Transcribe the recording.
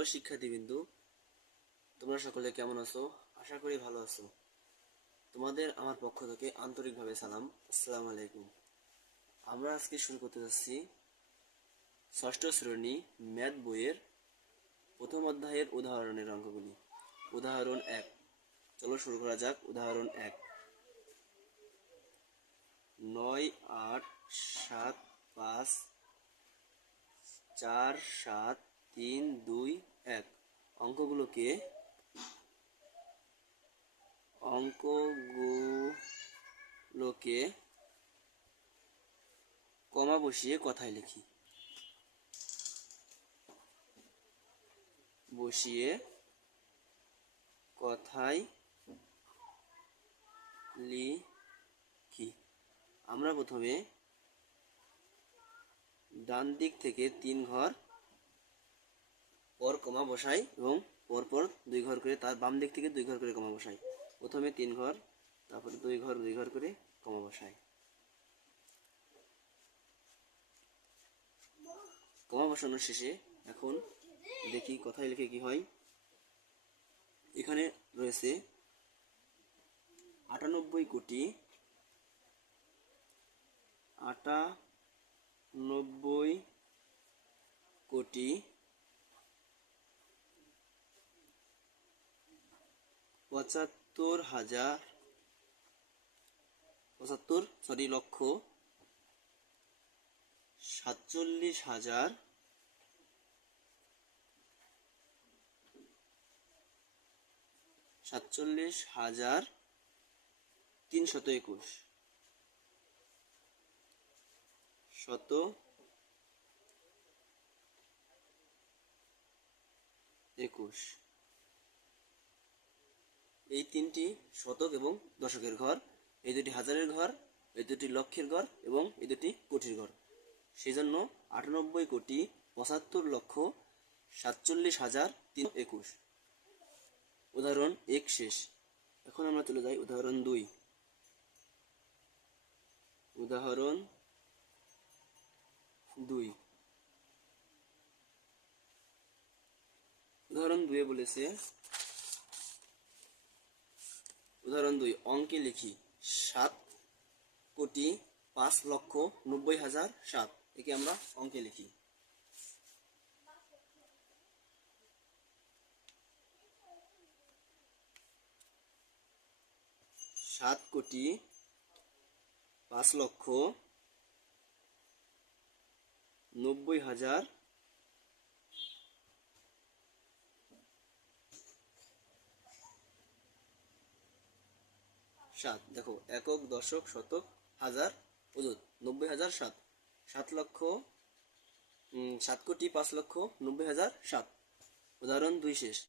Hello শিক্ষার্থীবৃন্দ, তোমরা সকলে কেমন আছো? আশা করি ভালো আছো। তোমাদের আমার পক্ষ থেকে আন্তরিকভাবে সালাম, আসসালামু আলাইকুম। আমরা আজকে শুরু করতে যাচ্ছি ষষ্ঠ শ্রেণী ম্যাথ বইয়ের প্রথম অধ্যায়ের উদাহরণের অঙ্কগুলি। উদাহরণ 1, চলো শুরু করা যাক। উদাহরণ 1, 9, 8, 7, 5, 4, 7, 3, 2, 1 অঙ্কগুলোকে কমা বসিয়ে কথায় লিখি। আমরা প্রথমে ডান দিক থেকে 3 ঘর পর কমা বসাই এবং পরপর 2 ঘর করে, তার বাম দিক থেকে 2 ঘর করে কমা বসাই। প্রথমে 3 ঘর, তারপরে 2 ঘর করে কমা বসাই। কমা বসানোর শেষে এখন দেখি কথায় লিখে কি হয়। এখানে রয়েছে 98 কোটি 47,321। এই তিনটি শতক এবং দশকের ঘর, এই দুটি হাজারের ঘর, এই দুটি লক্ষের ঘর এবং এই দুটি কোটির ঘর। সেই জন্য 98,47,321। উদাহরণ 1 শেষ। এখন আমরা চলে যাই উদাহরণ 2। উদাহরণ 2 বলেছে, উদাহরণ 2 অঙ্কে লিখি 7,05,90,007। একে আমরা অঙ্কে লিখি। 7,05,90,007। দেখো, একক, দশক, শতক, হাজার, অযুত, 90,007। 7,05,90,007। উদাহরণ 2 শেষ।